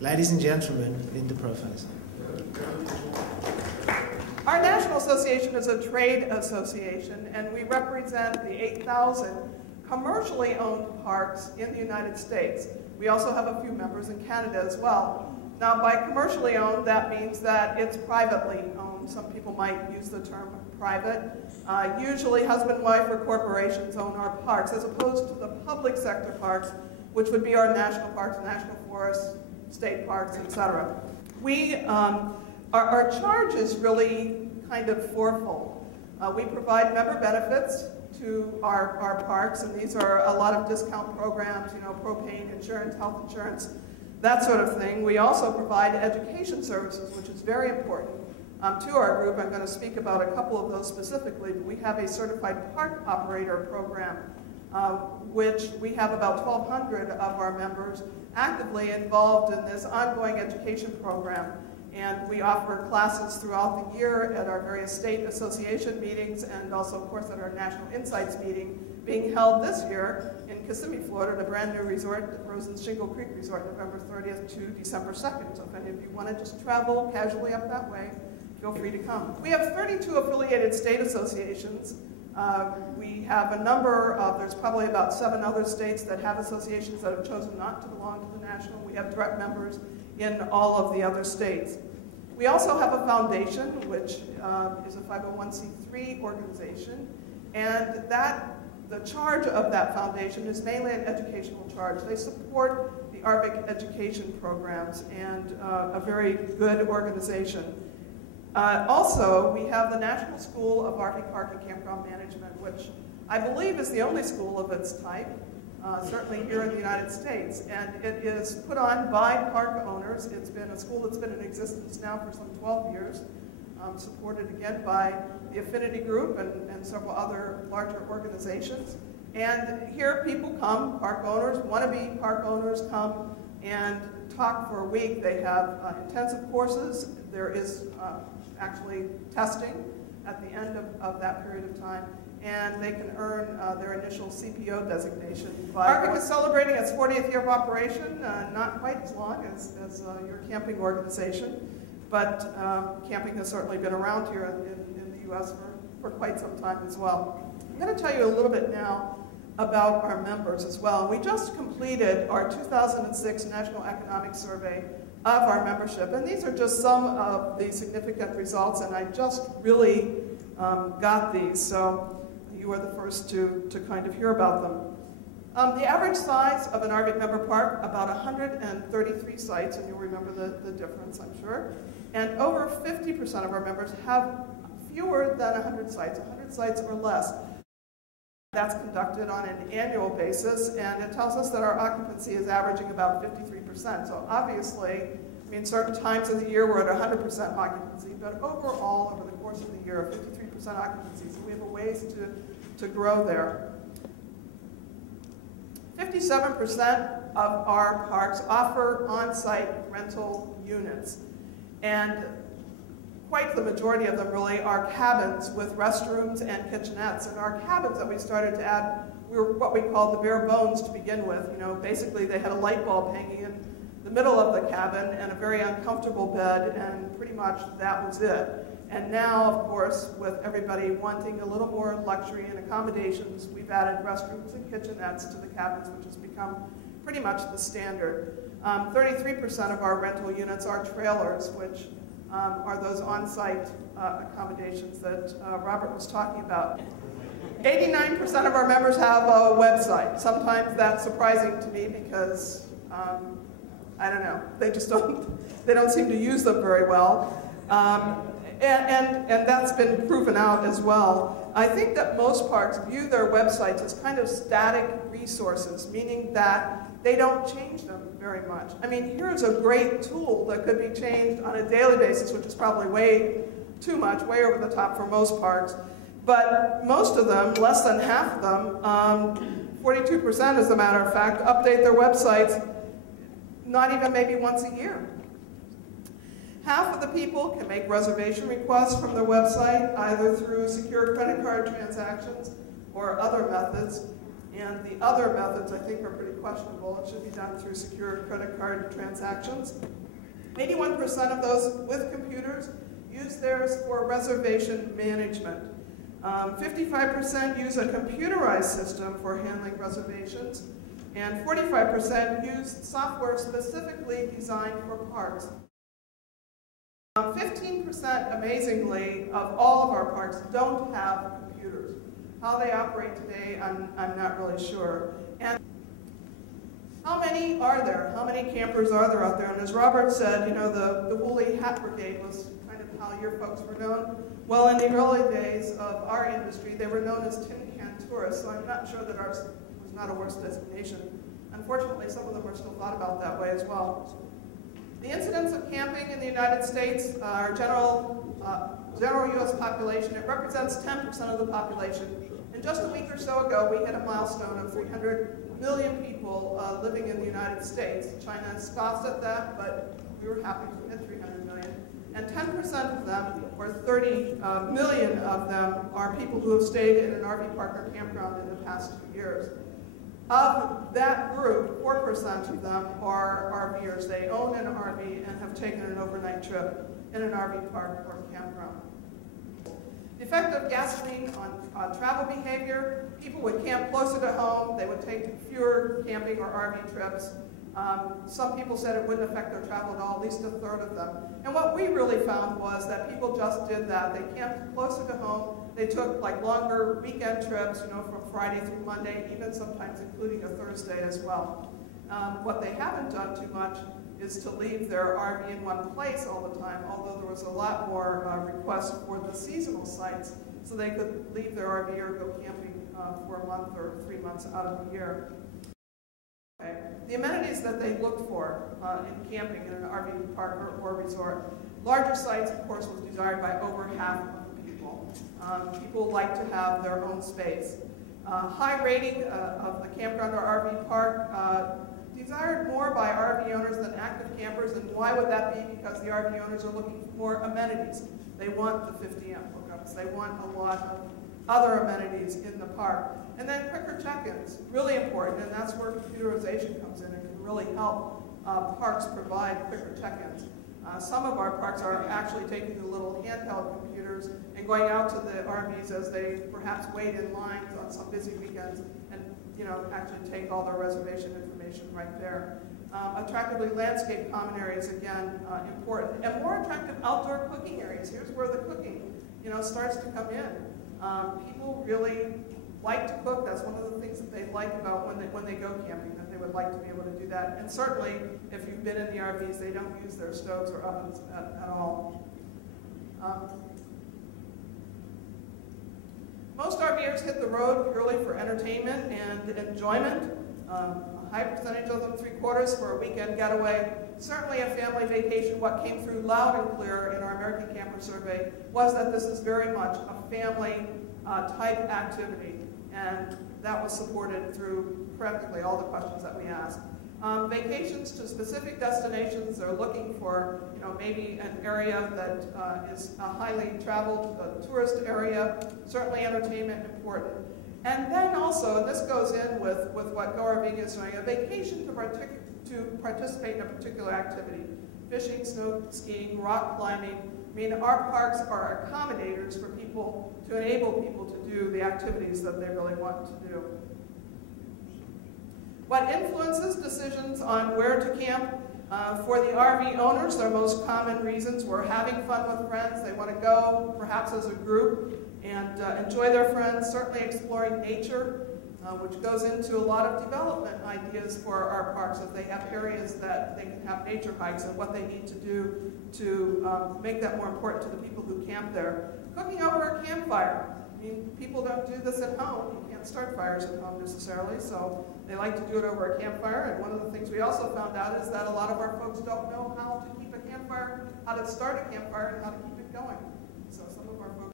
Ladies and gentlemen, in the Profaizer. Our National Association is a trade association, and we represent the 8,000 commercially owned parks in the United States. We also have a few members in Canada as well. Now, by commercially owned, that means that it's privately owned. Some people might use the term private. Usually husband and wife or corporations own our parks, as opposed to the public sector parks, which would be our national parks, national forests, state parks, etc. Our charge is really kind of fourfold. We provide member benefits to our parks, and these are a lot of discount programs, propane insurance, health insurance, that sort of thing. We also provide education services, which is very important to our group. I'm going to speak about a couple of those specifically. We have a certified park operator program, which we have about 1,200 of our members actively involved in this ongoing education program. And we offer classes throughout the year at our various state association meetings, and also, of course, at our National Insights meeting being held this year in Kissimmee, Florida, at a brand new resort, Rosen's Shingle Creek Resort, November 30th to December 2nd. So if any of you want to just travel casually up that way, feel free to come. We have 32 affiliated state associations. We have a number of, there's probably about 7 other states that have associations that have chosen not to belong to the national. We have direct members in all of the other states. We also have a foundation, which is a 501c3 organization, and the charge of that foundation is mainly an educational charge. They support the ARVC education programs, and a very good organization. Also, we have the National School of RV Park and Campground Management, which I believe is the only school of its type, certainly here in the United States. And it is put on by park owners. It's been a school that's been in existence now for some 12 years, supported again by the Affinity Group and several other larger organizations. And here people come, park owners, wannabe park owners come and talk for a week. They have intensive courses. There is actually testing at the end of that period of time, and they can earn their initial CPO designation. ARVC is celebrating its 40th year of operation, not quite as long as your camping organization, but camping has certainly been around here in the U.S. for quite some time as well. I'm going to tell you a little bit now about our members as well. We just completed our 2006 National Economic Survey of our membership, and these are just some of the significant results, and I just really got these, so you are the first to kind of hear about them. The average size of an ARVC member park, about 133 sites, and you'll remember the difference, I'm sure. And over 50% of our members have fewer than 100 sites or less. That's conducted on an annual basis, and it tells us that our occupancy is averaging about 53%. So obviously, certain times of the year we're at 100% occupancy, but overall, over the course of the year, 53% occupancy. So we have a ways to grow there. 57% of our parks offer on-site rental units, and quite the majority of them really are cabins with restrooms and kitchenettes. And our cabins that we started to add were what we called the bare bones to begin with. Basically they had a light bulb hanging in the middle of the cabin and a very uncomfortable bed, and pretty much that was it. And now, of course, with everybody wanting a little more luxury and accommodations, we've added restrooms and kitchenettes to the cabins, which has become pretty much the standard. 33% of our rental units are trailers, which are those on-site accommodations that Robert was talking about. 89% of our members have a website. Sometimes that's surprising to me because, I don't know, they don't seem to use them very well. And that's been proven out as well. I think that most parks view their websites as kind of static resources, meaning that they don't change them very much. Here's a great tool that could be changed on a daily basis, which is probably way too much, way over the top for most parks. But most of them, less than half of them, 42% as a matter of fact, update their websites not even maybe once a year. Half of the people can make reservation requests from their website, either through secure credit card transactions or other methods. And the other methods I think are pretty questionable. It should be done through secure credit card transactions. 81% of those with computers use theirs for reservation management. 55% use a computerized system for handling reservations, and 45% use software specifically designed for parks. 15%, amazingly, of all of our parks don't have computers. How they operate today, I'm not really sure. And how many are there? How many campers are there out there? And as Robert said, you know, the Woolly Hat Brigade was kind of how your folks were known. Well, in the early days of our industry, they were known as tin can tourists, so I'm not sure that ours was not a worse designation. Unfortunately, some of them are still thought about that way as well. The incidence of camping in the United States, our general U.S. population, it represents 10% of the population. And just a week or so ago, we hit a milestone of 300 million people living in the United States. China scoffs at that, but we were happy to hit 300 million. And 10% of them, or 30 million of them, are people who have stayed in an RV park or campground in the past 2 years. Of that group, 4% of them are RVers. They own an RV and have taken an overnight trip in an RV park or campground. The effect of gasoline on travel behavior: people would camp closer to home, they would take fewer camping or RV trips. Some people said it wouldn't affect their travel at all, at least a third of them. And what we really found was that people just did that. They camped closer to home. They took like longer weekend trips, you know, from Friday through Monday, even sometimes including a Thursday as well. What they haven't done too much is to leave their RV in one place all the time, although there was a lot more requests for the seasonal sites, so they could leave their RV or go camping for a month or 3 months out of the year. Okay. The amenities that they looked for in camping in an RV park or resort. Larger sites, of course, was desired by over half of the people. People like to have their own space. High rating of the campground or RV park, desired more by RV owners than active campers. And why would that be? Because the RV owners are looking for more amenities. They want the 50 amp hookups. They want a lot of other amenities in the park. And then quicker check-ins, really important, and that's where computerization comes in and can really help parks provide quicker check-ins. Some of our parks are actually taking the little handheld computers and going out to the RVs as they perhaps wait in lines on some busy weekends and, you know, actually take all their reservation information right there. Attractively landscaped common areas, again, important. And more attractive outdoor cooking areas. Here's where the cooking, you know, starts to come in. People really like to cook. That's one of the things that they like about when they go camping, that they would like to be able to do that. And certainly, if you've been in the RVs, they don't use their stoves or ovens at all. Most RVers hit the road purely for entertainment and enjoyment. A high percentage of them, 3/4, for a weekend getaway. Certainly a family vacation. What came through loud and clear in our American Camper Survey was that this is very much a family type activity, and that was supported through practically all the questions that we asked. Vacations to specific destinations, they're looking for, you know, maybe an area that is a highly traveled tourist area. Certainly entertainment important. And then also, and this goes in with what GoRVing is doing, a vacation to participate in a particular activity. Fishing, snow skiing, rock climbing. I mean, our parks are accommodators for people, to enable people to do the activities that they really want to do. What influences decisions on where to camp? For the RV owners, their most common reasons were having fun with friends. They want to go, perhaps as a group, and enjoy their friends. Certainly exploring nature, which goes into a lot of development ideas for our parks, if they have areas that they can have nature hikes and what they need to do to make that more important to the people who camp there. Cooking over a campfire. I mean, people don't do this at home. You can't start fires at home necessarily, so they like to do it over a campfire. And one of the things we also found out is that a lot of our folks don't know how to keep a campfire, how to start a campfire, and how to keep it going. So some of our folks.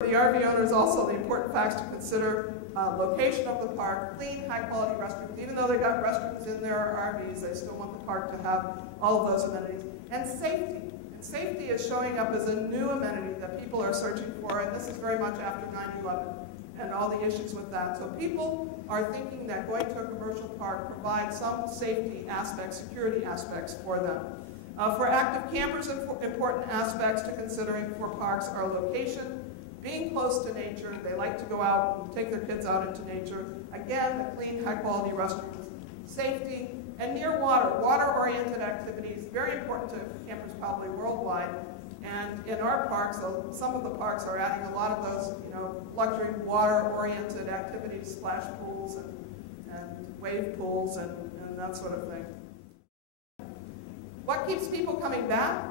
For the RV owners, also the important facts to consider: location of the park, clean, high-quality restrooms. Even though they got restrooms in their RVs, they still want the park to have all of those amenities. And safety. And safety is showing up as a new amenity that people are searching for, and this is very much after 9/11. and all the issues with that. So people are thinking that going to a commercial park provides some safety aspects, security aspects for them. For active campers, important aspects to considering for parks are location, being close to nature. They like to go out and take their kids out into nature. Again, the clean, high-quality restrooms, safety, and near water. Water-oriented activities, very important to campers probably worldwide. And in our parks, some of the parks are adding a lot of those, luxury water-oriented activities, splash pools and wave pools and that sort of thing. What keeps people coming back?